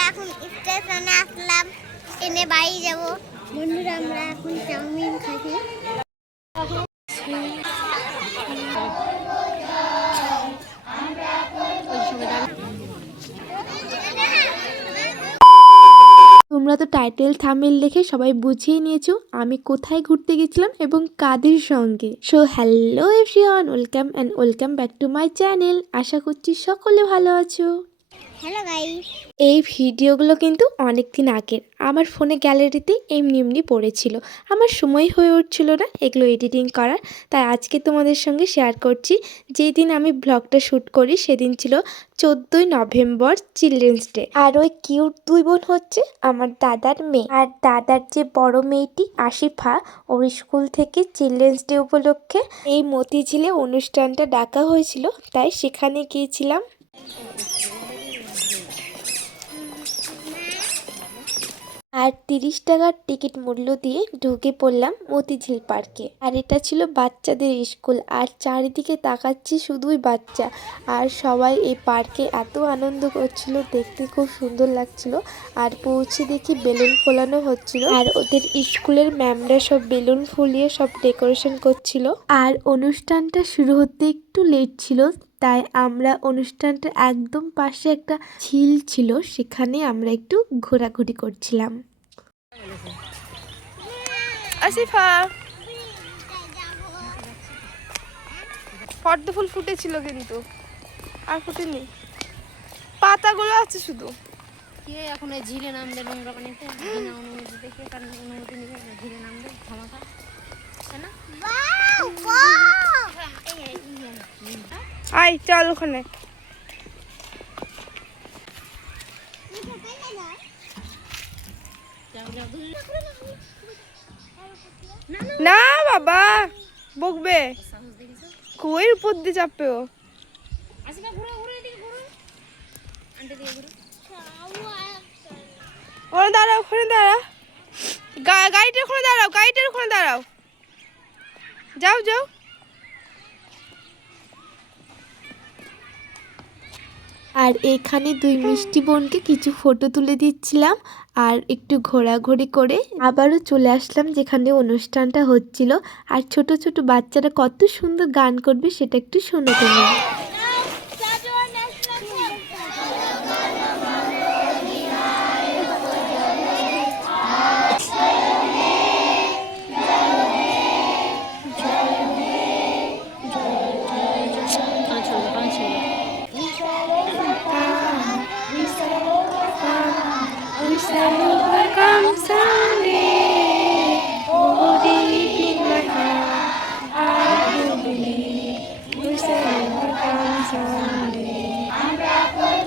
আমরা এখন স্টেশনে আসলাম, ট্রেনে বাড়ি যাব। বন্ধুরা আমরা এখন চাউমিন খাচ্ছি। তোমরা তো টাইটেল থাম্বনেল দেখে সবাই বুঝিয়ে নিয়েছো আমি কোথায় ঘুরতে গেছিলাম এবং কাদের সঙ্গে। So hello everyone, welcome back to my channel. আশা করছি সকলে ভালো আছো। হ্যালো গাইস, এই ভিডিওগুলো কিন্তু অনেক দিন আগের, আমার ফোনে গ্যালারিতে এমনি পড়েছিল, আমার সময় হয়ে উঠছিল না এগুলো এডিটিং করার। তাই আজকে তোমাদের সঙ্গে শেয়ার করছি। যেই দিন আমি ব্লগটা শ্যুট করি সেদিন ছিল 14ই নভেম্বর, চিলড্রেন্স ডে। আর ওই কিউট দুই বোন হচ্ছে আমার দাদার মেয়ে, আর দাদার যে বড় মেয়েটি আশিফা, ওর স্কুল থেকে চিলড্রেন্স ডে উপলক্ষে এই মতিঝিলে অনুষ্ঠানটা ডাকা হয়েছিল, তাই সেখানে গিয়েছিলাম। আর 30 টাকার টিকিট মূল্য দিয়ে ঢুকে পড়লাম মতিঝিল পার্কে। আর এটা ছিল বাচ্চাদের স্কুল, আর চারিদিকে তাকাচ্ছি শুধুই বাচ্চা। আর সবাই এই পার্কে এত আনন্দ করছিল, দেখতে খুব সুন্দর লাগছিল। আর পৌঁছে দেখি বেলুন ফোলানো হচ্ছিল, আর ওদের স্কুলের ম্যামরা সব বেলুন ফুলিয়ে সব ডেকোরেশন করছিল। আর অনুষ্ঠানটা শুরু হতে একটু লেট ছিল, তাই আমরা অনুষ্ঠানটা একদম পাশে একটা ঝিল ছিল, সেখানে আমরা একটু ঘোরাঘুরি করছিলাম। আসিফা, পদ্ম ফুল ফুটেছিল কিন্তু আর ফুটেনি, পাতাগুলো আছে শুধু। কে এখন এই ঝিলে নামবে নোংরা পানিতে, বিনা অনুমতি দেখে, কারণ অনুমতি নিবে না, ঝিলে নামবে ধামাকা, তাই না? আয় চল ওখানে। না বাবা বকবে, কুয়ের উপর দিয়ে চাপবে ও। ওখানে দাঁড়াও, ওখানে দাঁড়াও, গাড়িটার ওখানে দাঁড়াও, গাড়িটার ওখানে দাঁড়াও, যাও যাও। আর এখানে দুই মিষ্টি বোনকে কিছু ফটো তুলে দিচ্ছিলাম, আর একটু ঘোরাঘুরি করে আবারও চলে আসলাম যেখানে অনুষ্ঠানটা হচ্ছিল। আর ছোট ছোট বাচ্চারা কত সুন্দর গান করবে সেটা একটু শোনো তোমরা।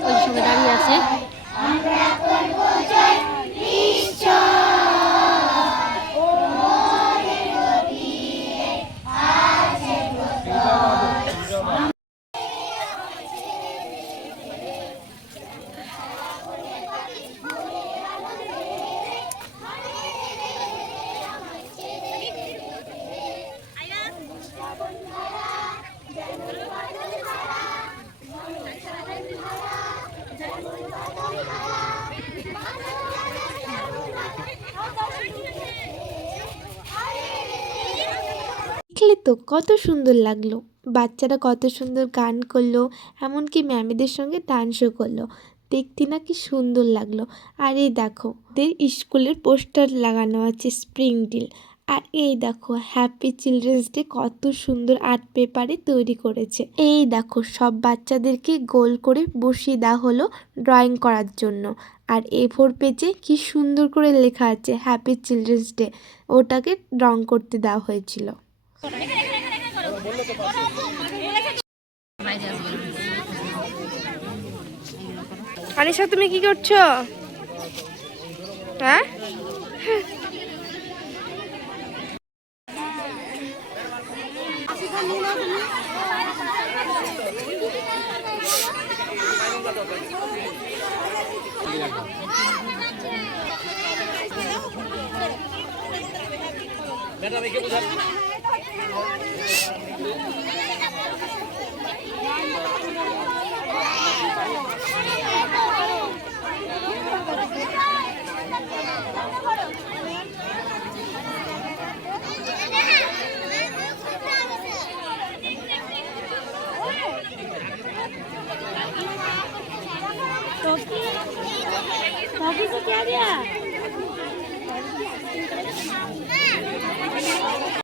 ওই সঙ্গে দাঁড়িয়ে আছে। দেখলে তো কত সুন্দর লাগলো, বাচ্চারা কত সুন্দর গান করলো, এমনকি ম্যামেদের সঙ্গে ডান্সও করলো, দেখতে না কি সুন্দর লাগলো। আর এই দেখো ওদের স্কুলের পোস্টার লাগানো আছে স্প্রিং ডিল। আর এই দেখো হ্যাপি চিলড্রেন্স ডে কত সুন্দর আর্ট পেপারে তৈরি করেছে। এই দেখো সব বাচ্চাদেরকে গোল করে বসিয়ে দেওয়া হলো ড্রয়িং করার জন্য। আর A4 পেজে কি সুন্দর করে লেখা আছে হ্যাপি চিলড্রেন্স ডে, ওটাকে রং করতে দেওয়া হয়েছিল। আনিশা তুমি কি করছো? হ্যাঁ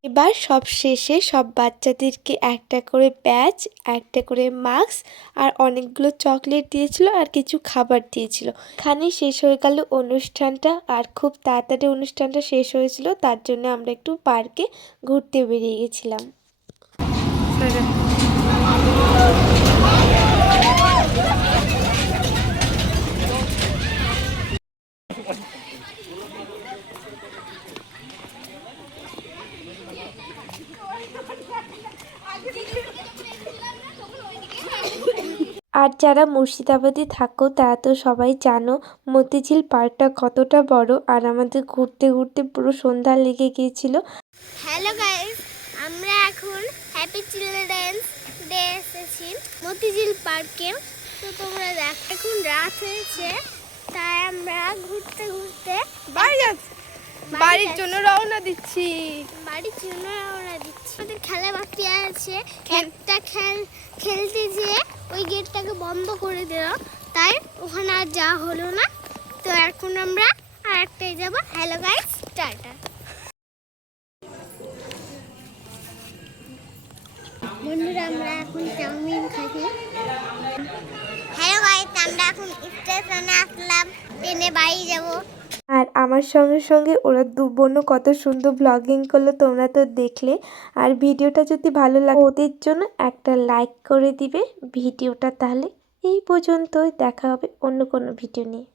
এবার সব শেষে সব বাচ্চাদেরকে একটা করে ব্যাজ, একটা করে মাস্ক আর অনেকগুলো চকলেট দিয়েছিল আর কিছু খাবার দিয়েছিল। এখানে শেষ হয়ে গেল অনুষ্ঠানটা, আর খুব তাড়াতাড়ি অনুষ্ঠানটা শেষ হয়েছিল, তার জন্য আমরা একটু পার্কে ঘুরতে বেরিয়ে গেছিলাম। আর যারা মুর্শিদাবাদে থাকো তারা তো সবাই জানো মতিঝিল পার্কটা কতটা বড়, আর আমাদের ঘুরতে ঘুরতে পুরো সন্ধ্যা লেগে গিয়েছিল। হ্যালো গাইস, আমরা এখন হ্যাপি চিলড্রেন্স ডে এসেছি মতিঝিল পার্কে। তো তোমরা দেখ, এখন রাত হয়েছে, তাই আমরা ঘুরতে ঘুরতে বাড়ির জন্য রওনা দিচ্ছি। বাড়ির জন্য রওনা দিচ্ছি। আমাদের খেলা বাকি আছে, একটা খেলতে যেয়ে ওই গেটটাকে বন্ধ করে দিল, তাই ওখানে আর যাওয়া হলো না। তো এখন আমরা আর একটাই যাবো। Hello guys, tata. বন্ধুরা, আমরা এখন চাউমিন খাচ্ছি। হ্যালো গাইস, আমরা এখন স্টেশনে আসলাম, ট্রেনে বাড়ি যাবো। আর আমার সঙ্গে সঙ্গে ওরা দু বোনও কত সুন্দর ব্লগিং করলো, তোমরা তো দেখলে। আর ভিডিওটা যদি ভালো লাগে ওদের জন্য একটা লাইক করে দিবে। ভিডিওটা তাহলে এই পর্যন্তই, দেখা হবে অন্য কোনো ভিডিও নিয়ে।